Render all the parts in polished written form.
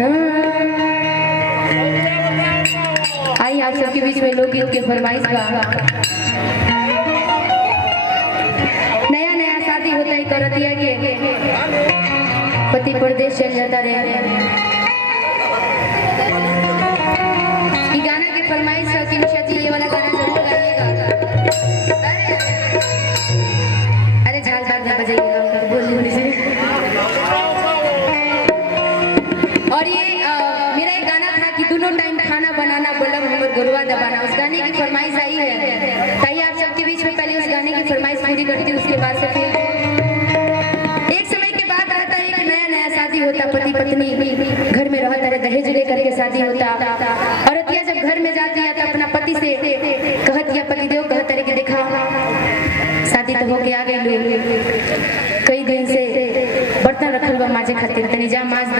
आई आप सबके बीच में लोकगीत के फरमाइश बा। नया नया शादी होता है करतिया के पति परदेश चल जाता रहे। ये गाना के फरमाइश है कि निशा जी ये वाला गाना जरूर गाइएगा। अरे झाल झाल ना बजाइएगा, बोल दीजिए। और ये मेरा एक गाना था कि दोनों टाइम खाना बनाना बलम हमर गुरुआ दबाना, उस गाने की फरमाइश आई है। ताकि आप सबके बीच में पहले उस गाने की फरमाइश पूरी करती हूँ, उसके बाद से फिर एक समय के बाद रहता है कि नया नया शादी होता, पति पत्नी घर में रहता रहे, दहेज लेकर के शादी होता। औरतिया जब घर में जाती है तो अपना पति से कहतिया, पति देव कहता रहे कि देखा शादी तो होके आ गई, कई दिन से बर्तन रखल बा माजे खातिर, तनी जा माज द,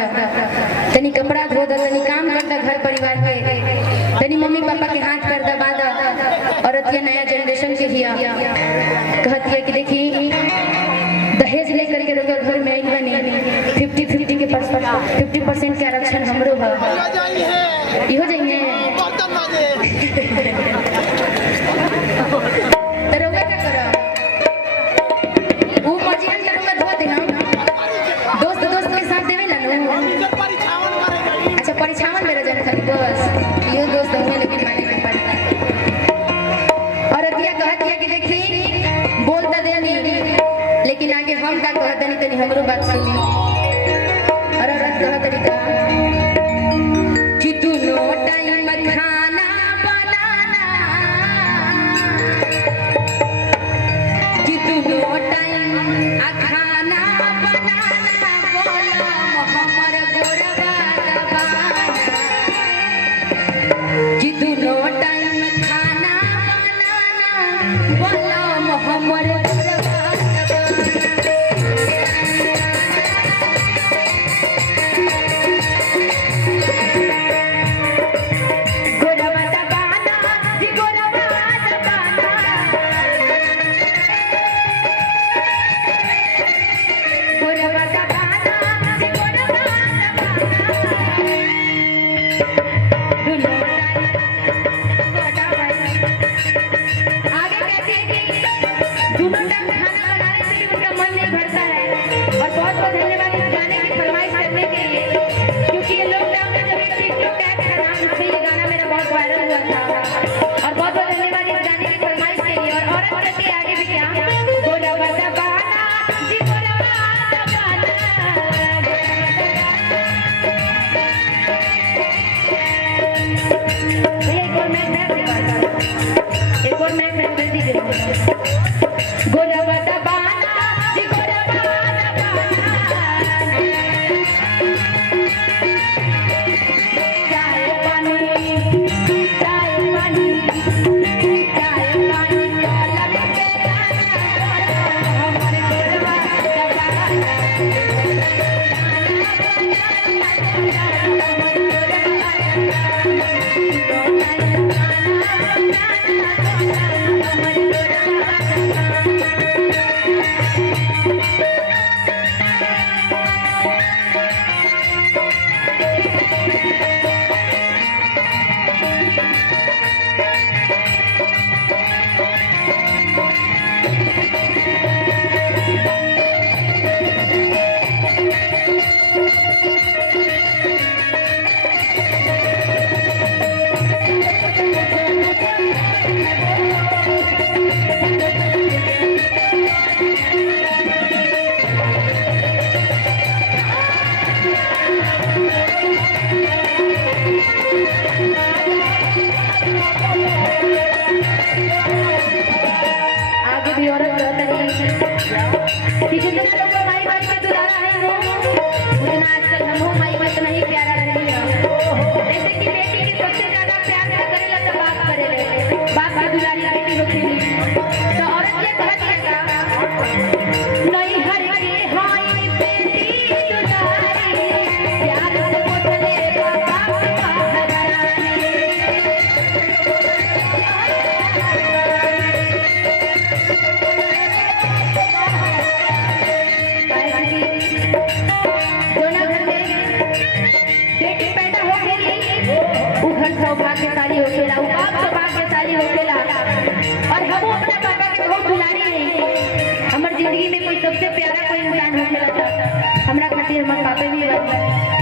तनी कपड़ा धो द, तनी काम कर द घर परिवार के, तनी मम्मी पापा के हाथ कर दबा द। औरतिया नया जनरेशन के हिया कहतिया कि देखी दहेज लेकर के लोग घर में आई बने 50-50 के 50% के आरक्षण हमरो है, इहो जाइए दरोगा क्या करा वो मर्जियन दरोगा धो दे हम दोस्त दोस्त के साथ देवे ला। अच्छा परिछावन मेरा जन खाली बस यो दोस्त होंगे लेकिन माने में पड़ता। और अतिया कहतिया कि देखी बोलता देनी लेकिन आगे हम का कहत नहीं, तनी हमरो बात सुनी। और औरत कहत तरीका कि दोनों टाइम खाना बनाना, कि दोनों टाइम खाना बनाना बोलो हमर गोरबा दबाना, कि दोनों टाइम खाना बनाना बोलो हमर दोनों घर में बच्चन सौभाग्यशाली होखेला, उ बाप सौभाग्यशाली होखेला। और हम अपने पापा के बहुत दुलारी है। हमार जिंदगी में कोई सबसे प्यारा कोई इंसान होखेला था हमरा खातिर हमर पापा भी बात।